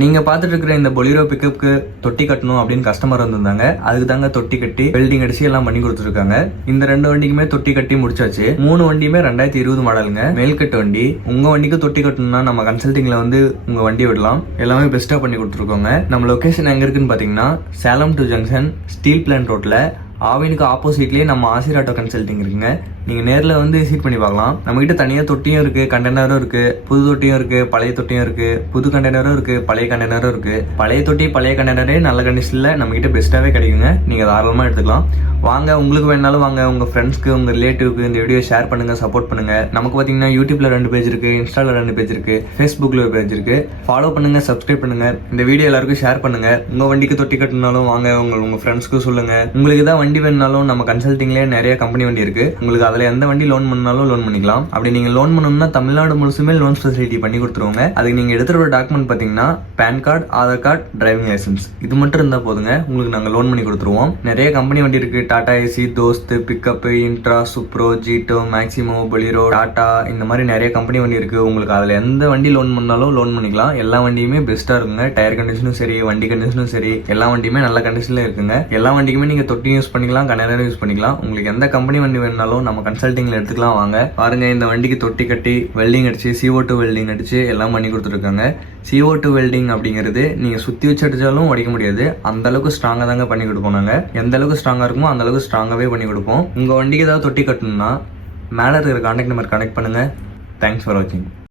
நீங்க பார்த்துட்டு இருக்கிற இந்த பொலிரோ பிக்கப்புக்கு தொட்டி கட்டணும் அப்படின்னு கஸ்டமர் வந்திருந்தாங்க. அதுக்கு தாங்க தொட்டி கட்டி வெல்டிங் அடிச்சு எல்லாம் பண்ணி கொடுத்துருக்காங்க. இந்த 2 வண்டிக்குமே தொட்டி கட்டி முடிச்சாச்சு. 3 வண்டியுமே 2020 மாடலுங்க. மேல்கட்டு வண்டி. உங்க வண்டிக்கு தொட்டி கட்டணும்னா நம்ம கன்சல்டிங்ல வந்து உங்க வண்டி விடலாம். எல்லாமே பெஸ்டா பண்ணி கொடுத்துருக்கோங்க. நம்ம லொகேஷன் எங்க இருக்குன்னு பாத்தீங்கன்னா Salem to junction steel plant ரோட்ல ஆவினுக்கு ஆப்போசிட்லேயே நம்ம ஆசிராட்டோ கன்சல்டிங் இருக்குங்க. நீங்கள் நேரில் வந்து விசிட் பண்ணி பார்க்கலாம். நம்மகிட்ட தனியாக தொட்டியும் இருக்குது, கண்டெய்னரும் இருக்குது, புது தொட்டியும் இருக்குது, பழைய தொட்டியும் இருக்குது, புது கண்டெய்னரும் இருக்குது, பழைய கண்டெய்னரும் இருக்குது. பழைய தொட்டி பழைய கண்டெய்னரே நல்ல கண்டிஷனில் நம்மகிட்ட பெஸ்ட்டாகவே கிடைக்குங்க. நீங்கள் தாராளமாக எடுத்துக்கலாம். வாங்க, உங்களுக்கு வேணாலும் வாங்க, உங்கள் ஃப்ரெண்ட்ஸ்க்கு உங்கள் ரிலேட்டிவ்க்கு இந்த வீடியோ ஷேர் பண்ணுங்கள், சப்போர்ட் பண்ணுங்கள். நமக்கு பார்த்தீங்கன்னா யூடியூப்ல 2 பேஜ் இருக்குது, இன்ஸ்டாவில் 2 பேஜ் இருக்குது, ஃபேஸ்புக்கில் ஒரு பேஜ் இருக்குது. ஃபாலோ பண்ணுங்கள், சப்ஸ்கிரைப் பண்ணுங்கள், இந்த வீடியோ எல்லாருக்கும் ஷேர் பண்ணுங்கள். உங்கள் வண்டிக்கு தொட்டி கட்டினாலும் வாங்க, உங்கள் ஃப்ரெண்ட்ஸ்க்கு சொல்லுங்கள். உங்களுக்கு தான் வண்டி வேணுனாலும் நம்ம கன்சல்டிங்லேயே நிறைய கம்பெனி வண்டி இருக்குது. உங்களுக்கு அதில் எந்த வண்டி லோன் பண்ணாலும் லோன் பண்ணிக்கலாம். அப்படி நீங்க லோன் பண்ணணும்னா தமிழ்நாடு முழுசுமே லோன் ஃபெசிலிட்டி பண்ணி கொடுத்துருவாங்க. அதுக்கு நீங்க எடுத்துகிற ஒரு டாக்குமெண்ட் பார்த்தீங்கன்னா pan card, Aadhaar card, driving licence இது மட்டும் இருந்தால் போதுங்க. உங்களுக்கு நாங்கள் லோன் பண்ணி கொடுத்துருவோம். நிறைய கம்பெனி வண்டி இருக்கு. Tata Ace, Dost, pickup, Intra, Supro, Jeeto, Maximo, Bolero, Tata இந்த மாதிரி நிறைய கம்பெனி வண்டி இருக்கு. உங்களுக்கு அதில் எந்த வண்டி லோன் பண்ணாலும் லோன் பண்ணிக்கலாம். எல்லா வண்டியுமே பெஸ்ட்டாக இருக்குங்க. டயர் கண்டிஷனும் சரி, வண்டி கண்டிஷனும் சரி, எல்லா வண்டியுமே நல்ல கண்டிஷனில் இருக்குங்க. எல்லா வண்டிக்குமே நீங்க தொட்டியும் யூஸ் பண்ணிக்கலாம், கண்டெய்னரும் யூஸ் பண்ணிக்கலாம். உங்களுக்கு எந்த கம்பெனி வண்டி வேணாலும் நம்ம கன்சல்டிங்ல எடுத்துக்கலாம். வாங்க பாருங்க, இந்த வண்டிக்கு தொட்டி கட்டி வெல்டிங் அடிச்சு CO2 வெல்டிங் அடிச்சு எல்லாம் பண்ணி கொடுத்துருக்காங்க. CO2 வெல்டிங் அப்படிங்கிறது நீங்க சுத்தி வச்சு அடிச்சாலும் உடைக்க முடியாது. அந்த அளவுக்கு ஸ்ட்ராங்கா தாங்க பண்ணி கொடுப்போம். நாங்க எந்த அளவுக்கு ஸ்ட்ராங்கா இருக்குமோ அந்த அளவுக்கு ஸ்ட்ராங்காவே பண்ணி கொடுப்போம். உங்க வண்டிக்கு ஏதாவது தொட்டி கட்டணும்னா மேல இருக்கிற கான்டாக்ட் நம்பர் கனெக்ட் பண்ணுங்க. தேங்க்ஸ் ஃபார் வாட்சிங்.